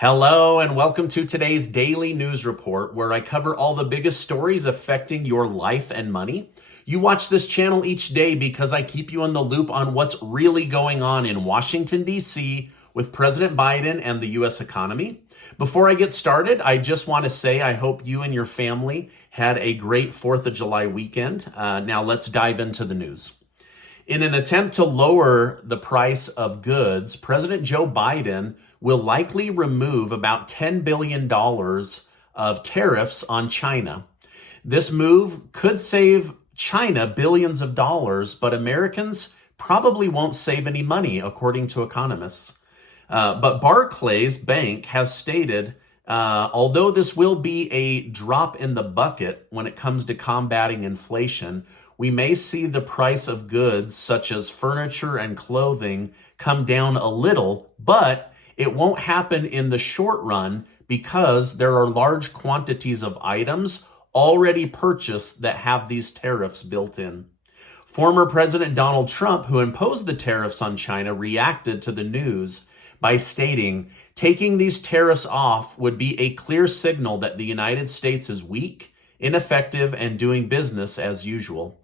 Hello, and welcome to today's daily news report, where I cover all the biggest stories affecting your life and money. You watch this channel each day because I keep you in the loop on what's really going on in Washington, D.C. with President Biden and the U.S. economy. Before I get started, I just want to say I hope you and your family had a great 4th of July weekend. Now let's dive into the news. In an attempt to lower the price of goods, President Joe Biden will likely remove about $10 billion of tariffs on China. This move could save China billions of dollars, but Americans probably won't save any money, according to economists. But Barclays Bank has stated, although this will be a drop in the bucket when it comes to combating inflation, we may see the price of goods such as furniture and clothing come down a little, but it won't happen in the short run because there are large quantities of items already purchased that have these tariffs built in. Former President Donald Trump, who imposed the tariffs on China, reacted to the news by stating, taking these tariffs off would be a clear signal that the United States is weak, ineffective, and doing business as usual.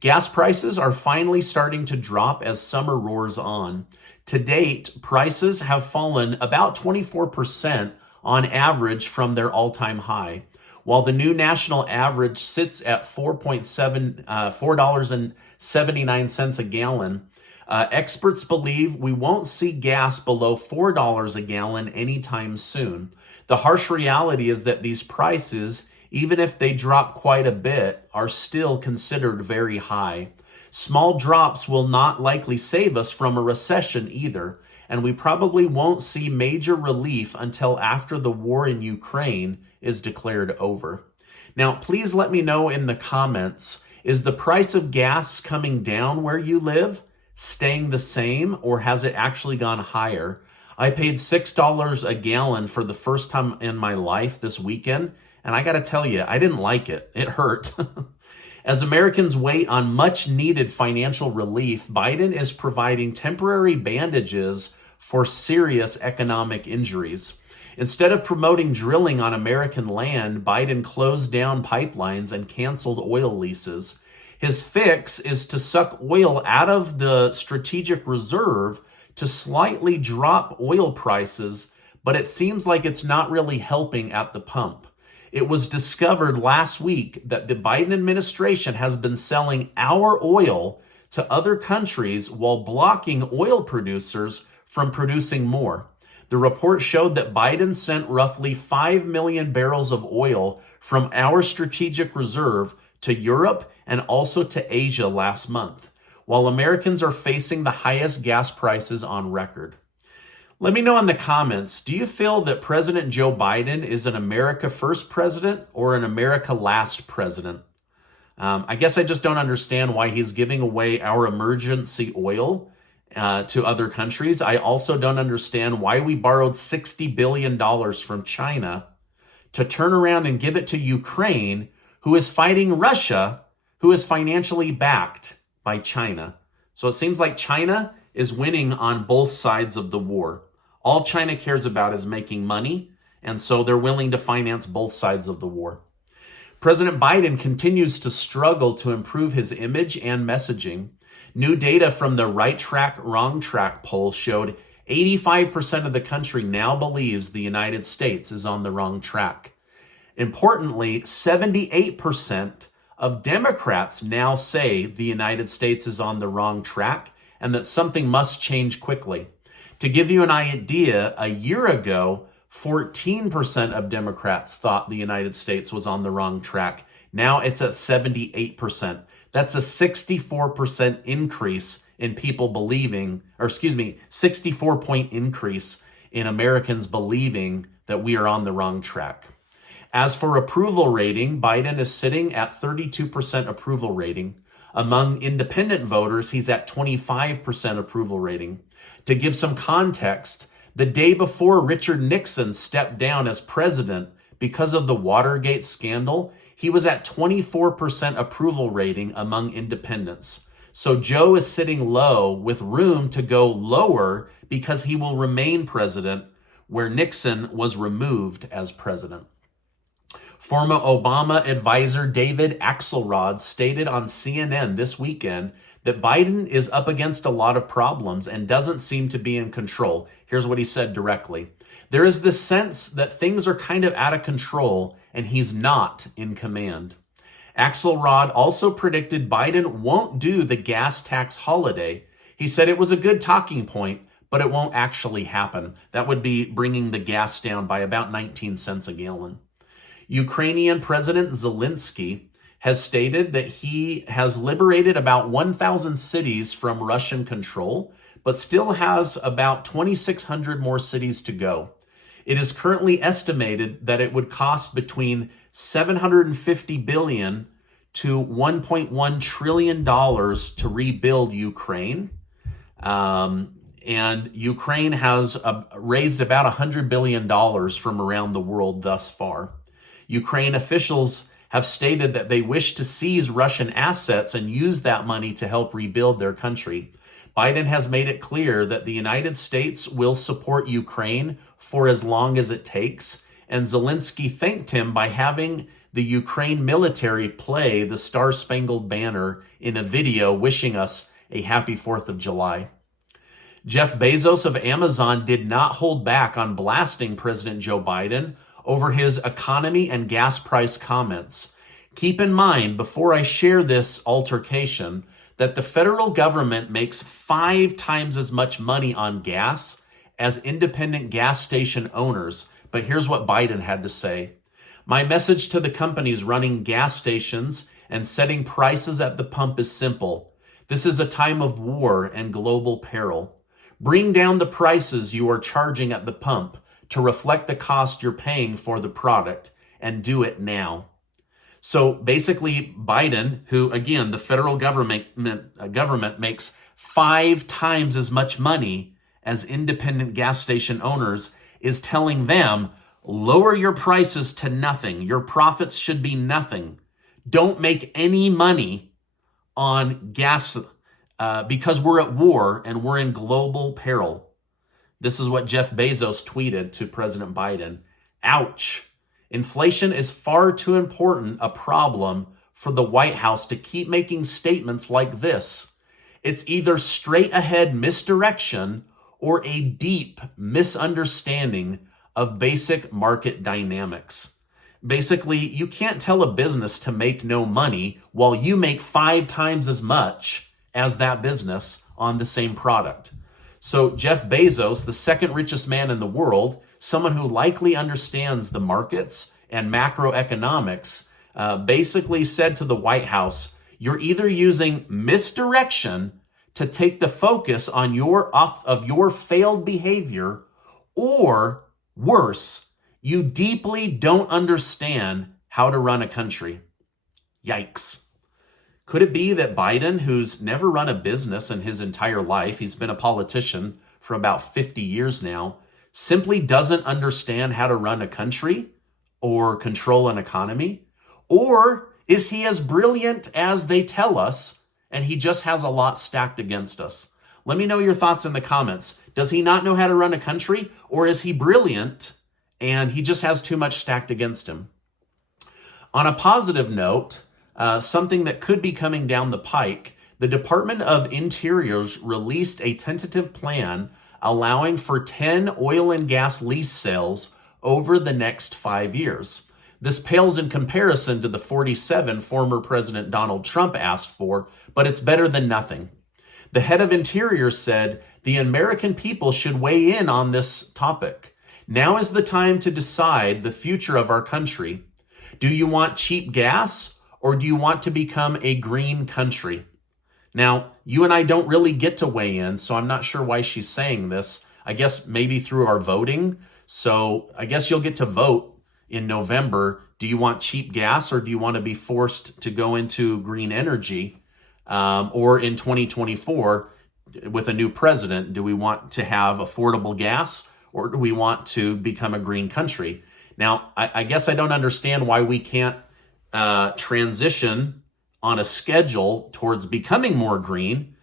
Gas prices are finally starting to drop as summer roars on. To date, prices have fallen about 24% on average from their all-time high, while the new national average sits at $4.79 a gallon. Experts believe we won't see gas below $4 a gallon anytime soon. The harsh reality is that these prices, even if they drop quite a bit, are still considered very high. Small drops will not likely save us from a recession either, and we probably won't see major relief until after the war in Ukraine is declared over. Now, please let me know in the comments, is the price of gas coming down where you live, staying the same, or has it actually gone higher? I paid $6 a gallon for the first time in my life this weekend, and I gotta tell you, I didn't like it. It hurt. As Americans wait on much needed financial relief, Biden is providing temporary bandages for serious economic injuries. Instead of promoting drilling on American land, Biden closed down pipelines and canceled oil leases. His fix is to suck oil out of the strategic reserve to slightly drop oil prices, but it seems like it's not really helping at the pump. It was discovered last week that the Biden administration has been selling our oil to other countries while blocking oil producers from producing more. The report showed that Biden sent roughly 5 million barrels of oil from our strategic reserve to Europe and also to Asia last month, while Americans are facing the highest gas prices on record. Let me know in the comments, do you feel that President Joe Biden is an America First president or an America Last president? I guess I just don't understand why he's giving away our emergency oil to other countries. I also don't understand why we borrowed $60 billion from China to turn around and give it to Ukraine, who is fighting Russia, who is financially backed by China. So it seems like China is winning on both sides of the war. All China cares about is making money, and so they're willing to finance both sides of the war. President Biden continues to struggle to improve his image and messaging. New data from the Right Track, Wrong Track poll showed 85% of the country now believes the United States is on the wrong track. Importantly, 78% of Democrats now say the United States is on the wrong track and that something must change quickly. To give you an idea, a year ago, 14% of Democrats thought the United States was on the wrong track. Now it's at 78%. That's a 64% increase in people believing, 64-point increase in Americans believing that we are on the wrong track. As for approval rating, Biden is sitting at 32% approval rating. Among independent voters, he's at 25% approval rating. To give some context, the day before Richard Nixon stepped down as president because of the Watergate scandal, he was at 24% approval rating among independents. So Joe is sitting low with room to go lower because he will remain president where Nixon was removed as president. Former Obama advisor David Axelrod stated on CNN this weekend that Biden is up against a lot of problems and doesn't seem to be in control. Here's what he said directly. There is this sense that things are kind of out of control and he's not in command. Axelrod also predicted Biden won't do the gas tax holiday. He said it was a good talking point, but it won't actually happen. That would be bringing the gas down by about 19 cents a gallon. Ukrainian President Zelensky has stated that he has liberated about 1,000 cities from Russian control, but still has about 2,600 more cities to go. It is currently estimated that it would cost between $750 billion to $1.1 trillion to rebuild Ukraine. And Ukraine has raised about $100 billion from around the world thus far. Ukraine officials have stated that they wish to seize Russian assets and use that money to help rebuild their country. Biden has made it clear that the United States will support Ukraine for as long as it takes, and Zelensky thanked him by having the Ukraine military play the Star-Spangled Banner in a video wishing us a happy 4th of July. Jeff Bezos of Amazon did not hold back on blasting President Joe Biden over his economy and gas price comments. Keep in mind, before I share this altercation, that the federal government makes 5 times as much money on gas as independent gas station owners. But here's what Biden had to say. My message to the companies running gas stations and setting prices at the pump is simple. This is a time of war and global peril. Bring down the prices you are charging at the pump to reflect the cost you're paying for the product, and do it now. So basically, Biden, who again, the federal government makes 5 times as much money as independent gas station owners, is telling them, lower your prices to nothing. Your profits should be nothing. Don't make any money on gas because we're at war and we're in global peril. This is what Jeff Bezos tweeted to President Biden. Ouch. Inflation is far too important a problem for the White House to keep making statements like this. It's either straight ahead misdirection or a deep misunderstanding of basic market dynamics. Basically, you can't tell a business to make no money while you make 5 times as much as that business on the same product. So Jeff Bezos, the second richest man in the world, someone who likely understands the markets and macroeconomics, basically said to the White House, you're either using misdirection to take the focus on your failed behavior, or worse, you deeply don't understand how to run a country. Yikes. Could it be that Biden, who's never run a business in his entire life, he's been a politician for about 50 years now, simply doesn't understand how to run a country or control an economy? Or is he as brilliant as they tell us and he just has a lot stacked against us? Let me know your thoughts in the comments. Does he not know how to run a country, or is he brilliant and he just has too much stacked against him? On a positive note, something that could be coming down the pike, the Department of Interior's released a tentative plan allowing for 10 oil and gas lease sales over the next 5 years. This pales in comparison to the 47 former President Donald Trump asked for, but it's better than nothing. The head of Interior said, the American people should weigh in on this topic. Now is the time to decide the future of our country. Do you want cheap gas, or do you want to become a green country? Now, you and I don't really get to weigh in, so I'm not sure why she's saying this. I guess maybe through our voting. So I guess you'll get to vote in November. Do you want cheap gas, or do you want to be forced to go into green energy? Or in 2024, with a new president, do we want to have affordable gas, or do we want to become a green country? Now, I guess I don't understand why we can't transition on a schedule towards becoming more green.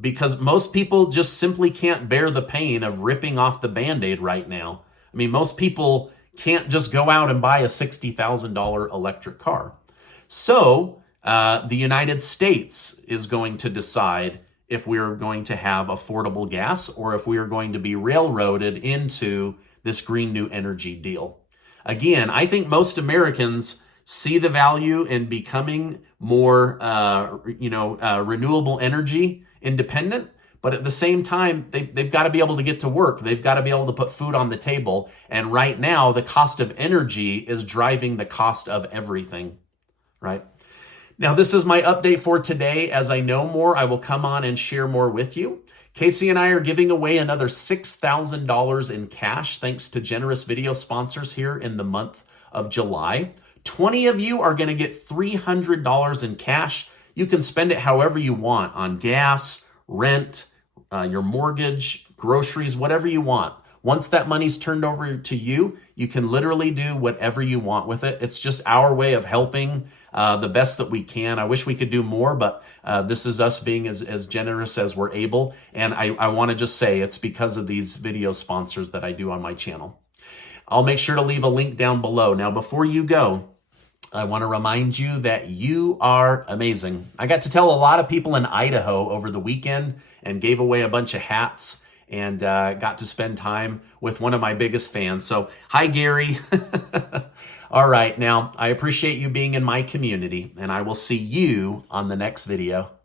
because most people just simply can't bear the pain of ripping off the Band-Aid right now. I mean, most people can't just go out and buy a $60,000 electric car. So the United States is going to decide if we're going to have affordable gas or if we are going to be railroaded into this green new energy deal. Again, I think most Americans see the value in becoming more, renewable energy independent. But at the same time, they've got to be able to get to work. They've got to be able to put food on the table. And right now, the cost of energy is driving the cost of everything, right? Now, this is my update for today. As I know more, I will come on and share more with you. Casey and I are giving away another $6,000 in cash thanks to generous video sponsors here in the month of July. 20 of you are going to get $300 in cash. You can spend it however you want on gas, rent, your mortgage, groceries, whatever you want. Once that money's turned over to you, you can literally do whatever you want with it. It's just our way of helping the best that we can. I wish we could do more, but this is us being as generous as we're able. And I want to just say it's because of these video sponsors that I do on my channel. I'll make sure to leave a link down below. Now, before you go, I want to remind you that you are amazing. I got to tell a lot of people in Idaho over the weekend and gave away a bunch of hats and got to spend time with one of my biggest fans. So, hi, Gary. All right, now, I appreciate you being in my community, and I will see you on the next video.